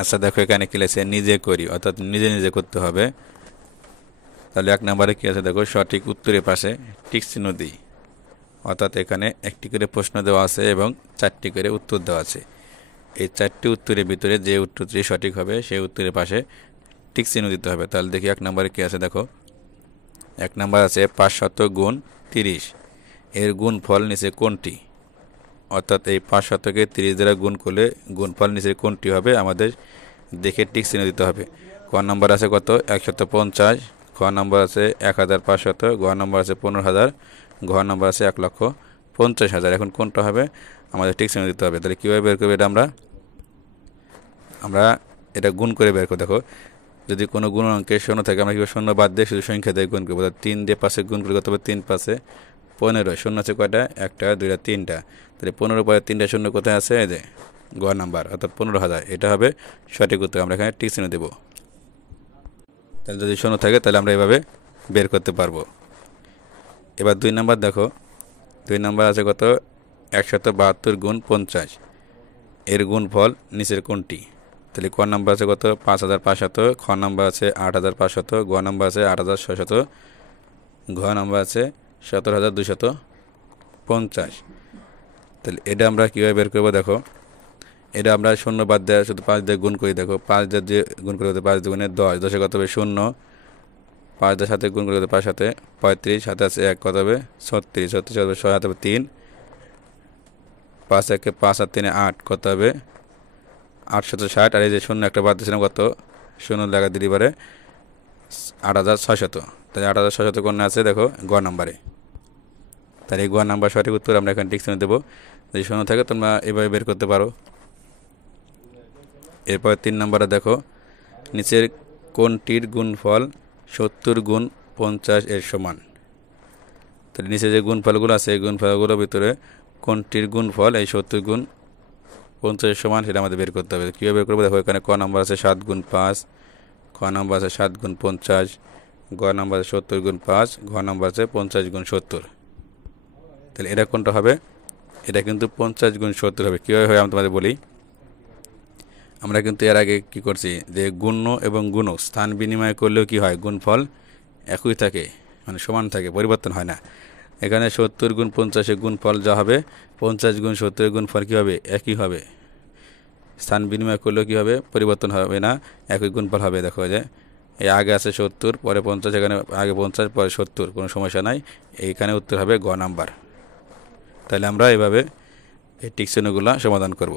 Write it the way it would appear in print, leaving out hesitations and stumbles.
আচ্ছা দেখো এখানে কি লেখছে নিজে করি, অর্থাৎ নিজে নিজে করতে হবে। তাহলে 1 নম্বরে কি আছে দেখো, সঠিক উত্তরের পাশে টিক চিহ্ন দিই। অর্থাৎ এখানে একটি করে প্রশ্ন দেওয়া আছে এবং 4টি করে উত্তর দেওয়া আছে। এই 4টি উত্তরের ভিতরে যে উত্তরটি সঠিক হবে সেই উত্তরের পাশে টিক চিহ্ন দিতে হবে। তাহলে দেখি 1 নম্বরে কি আছে দেখো, 1 নম্বর আছে 500 গুণ 30, এর গুণফল নিচে কোনটি? অর্থাৎ এই 500কে 30 দ্বারা গুণ করলে গুণফল নিচে কোনটি হবে আমাদের দেখে টিক চিহ্ন দিতে হবে। ক নম্বর আছে কত, 150, খ নম্বর আছে 1500, গ নম্বর আছে 15000, ঘ নম্বর আছে 1,50,000। এখন কোনটা হবে আমাদের টিক চিহ্ন দিতে হবে। তাহলে কীভাবে বের করবে এটা আমরা এটা গুণ করে বের করব। দেখো যদি কোনো গুণ অঙ্কে শূন্য থাকে আমরা কীভাবে শূন্য বাদ দিয়ে শুধু সংখ্যা দিয়ে গুণ করবো। 3 দিয়ে 5 গুণ করে কত হবে, 3 5 15, শূন্য আছে কয়টা, 1টা 2টা 3টা। তাহলে 15 পরে 3টা শূন্য কোথায় আছে, এই যে গ নাম্বার, অর্থাৎ 15,000। এটা হবে সঠিক উত্তর। আমরা এখানে টিক চিহ্ন দেবো। তাহলে যদি শূন্য থাকে তাহলে আমরা এভাবে বের করতে পারবো। এবার 2 নাম্বার দেখো, 2 নাম্বার আছে কত, 172 গুণ 50, এর গুণফল নিচের কোনটি? তাহলে ক নাম্বার আছে কত, 5500, খ নাম্বার আছে 8500, গ নাম্বার আছে 8600, ঘ নাম্বার আছে 17250। তাহলে এটা আমরা কীভাবে বের করবো দেখো, এটা আমরা শূন্য বাদ দেওয়া শুধু 5 দিয়ে গুণ করি। দেখো 5 দিয়ে গুণ করে 5 দুগুণে 10, 10-এ কত হবে 0, 5 দিয়ে 7 গুণ করে 5 7 35, 7 আছে 1 কত হবে 36, 36 হবে 6 হবে 3, 5 1 5 আর 3 8 কত হবে 860। আর এই যে শূন্য একটা বাদ দিয়েছিলাম কত, শূন্য লাগা দিলি পারে 8600। তাহলে 8600 কোন আছে দেখো গ নাম্বারে। তাহলে এই গ নাম্বার সঠিক উত্তর। আমরা এখানে টিক চিহ্ন দেবো। যদি শূন্য থাকে তোমরা এভাবে বের করতে পারো। এরপর 3 নম্বরে দেখো, নিচের কোনটির গুণফল 70 গুণ 50 এর সমান? তাহলে নিচে যে গুণফলগুলো আছে এই গুণফলগুলোর ভিতরে কোনটির গুণফল এই 70 গুণ 50 এর সমান সেটা আমাদের বের করতে হবে। কীভাবে বের করবো দেখো, এখানে ক নম্বর আছে 7 গুণ 5, খ নম্বর আছে 7 গুণ 50, গ নম্বর আছে 70 গুণ 5, ঘ নম্বর আছে 50 গুণ 70। তাহলে এটা কোনটা হবে, এটা কিন্তু 50 গুণ 70 হবে। কীভাবে হয় আমি তোমাদের বলি। আমরা কিন্তু এর আগে কি করছি যে গুণ্য এবং গুণক স্থান বিনিময় করলেও কি হয়, গুণফল একই থাকে, মানে সমান থাকে, পরিবর্তন হয় না। এখানে 70 গুণ 50 গুণফল যা হবে 50 গুণ 70 গুণফল কী হবে, একই হবে। স্থান বিনিময় করলেও কী হবে, পরিবর্তন হবে না, একই গুণফল হবে। দেখো যে এই আগে আছে 70 পরে 50, এখানে আগে 50 পরে 70, কোনো সমস্যা নাই। এইখানে উত্তর হবে গ নাম্বার। তাহলে আমরা এভাবে এই টিক চিহ্নগুলো সমাধান করব।